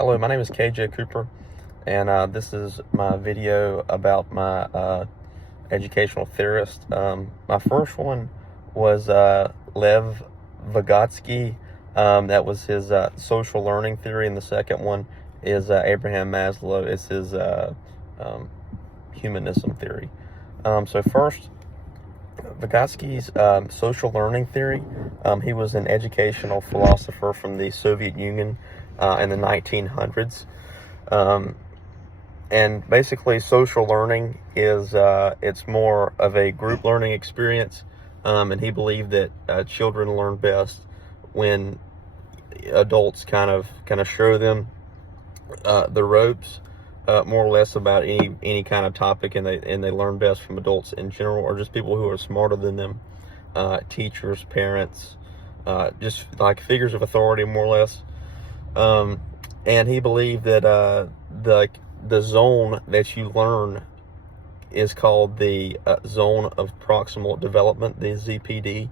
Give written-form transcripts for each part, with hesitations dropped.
Hello, my name is KJ Cooper, and this is my video about my educational theorist. My first one was Lev Vygotsky. That was his social learning theory, and the second one is Abraham Maslow. It's his humanism theory. So first, Vygotsky's social learning theory. He was an educational philosopher from the Soviet Union in the 1900s. And basically, social learning is it's more of a group learning experience, and he believed that children learn best when adults kind of show them the ropes, more or less, about any kind of topic, and they learn best from adults in general, or just people who are smarter than them, teachers, parents, just like figures of authority, more or less. And he believed that the zone that you learn is called the zone of proximal development, the ZPD.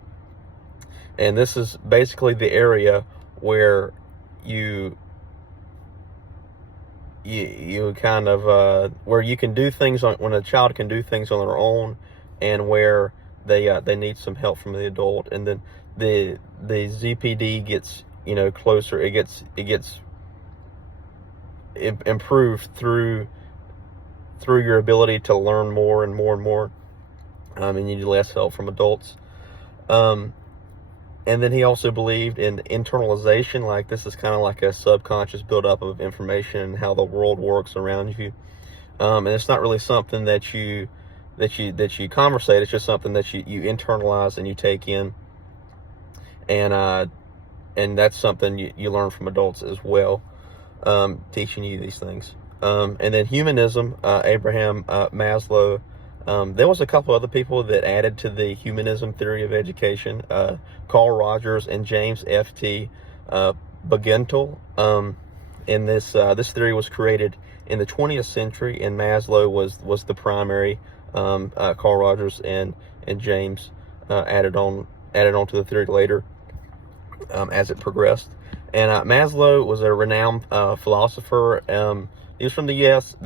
And this is basically the area where you kind of where you can do things when a child can do things on their own, and where they need some help from the adult. And then the ZPD gets closer. It gets improved through your ability to learn more and more and more, and you need less help from adults. And then he also believed in internalization, like this is kind of like a subconscious buildup of information and how the world works around you. And it's not really something that you conversate. It's just something that you internalize and you take in, and that's something you learn from adults as well, teaching you these things. And then humanism, Abraham Maslow. There was a couple other people that added to the humanism theory of education, Carl Rogers and James F.T. Bagental. And this theory was created in the 20th century, and Maslow was the primary. Carl Rogers and James added on to the theory later, as it progressed. And Maslow was a renowned philosopher. He was from the U.S.,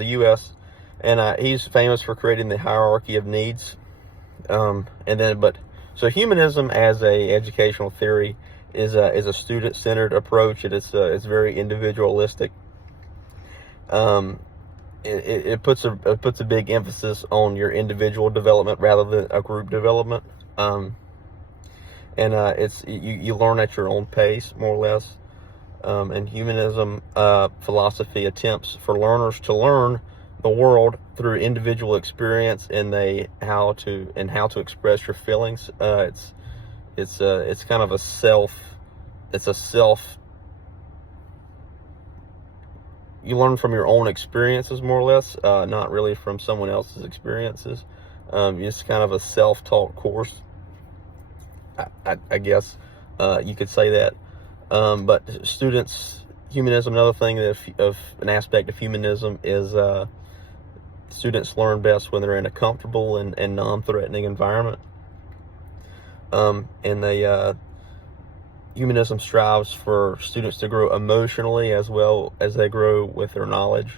and he's famous for creating the hierarchy of needs. So humanism as a educational theory is a student-centered approach. It's very individualistic. It puts a big emphasis on your individual development rather than a group development. It's you learn at your own pace, more or less. And humanism philosophy attempts for learners to learn the world through individual experience, and how to express your feelings. It's kind of a self. You learn from your own experiences, more or less, not really from someone else's experiences. It's kind of a self-taught course, I guess you could say that. But humanism, another thing of an aspect of humanism is students learn best when they're in a comfortable and non-threatening environment. Humanism strives for students to grow emotionally as well as they grow with their knowledge.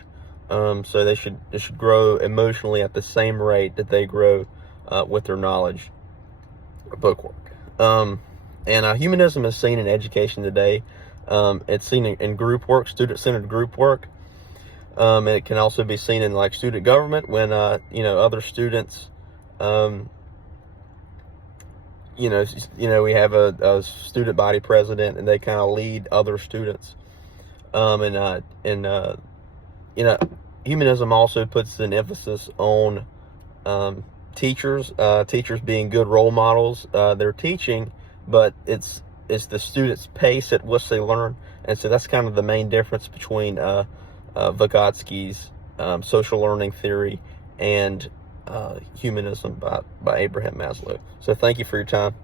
So they should grow emotionally at the same rate that they grow with their knowledge. Bookwork. Humanism is seen in education today. It's seen in group work, student-centered group work. And it can also be seen in like student government when other students, we have a student body president, and they kind of lead other students. Humanism also puts an emphasis on teachers being good role models. They're teaching, but it's the students' pace at which they learn, and so that's kind of the main difference between Vygotsky's social learning theory and humanism by Abraham Maslow. So thank you for your time.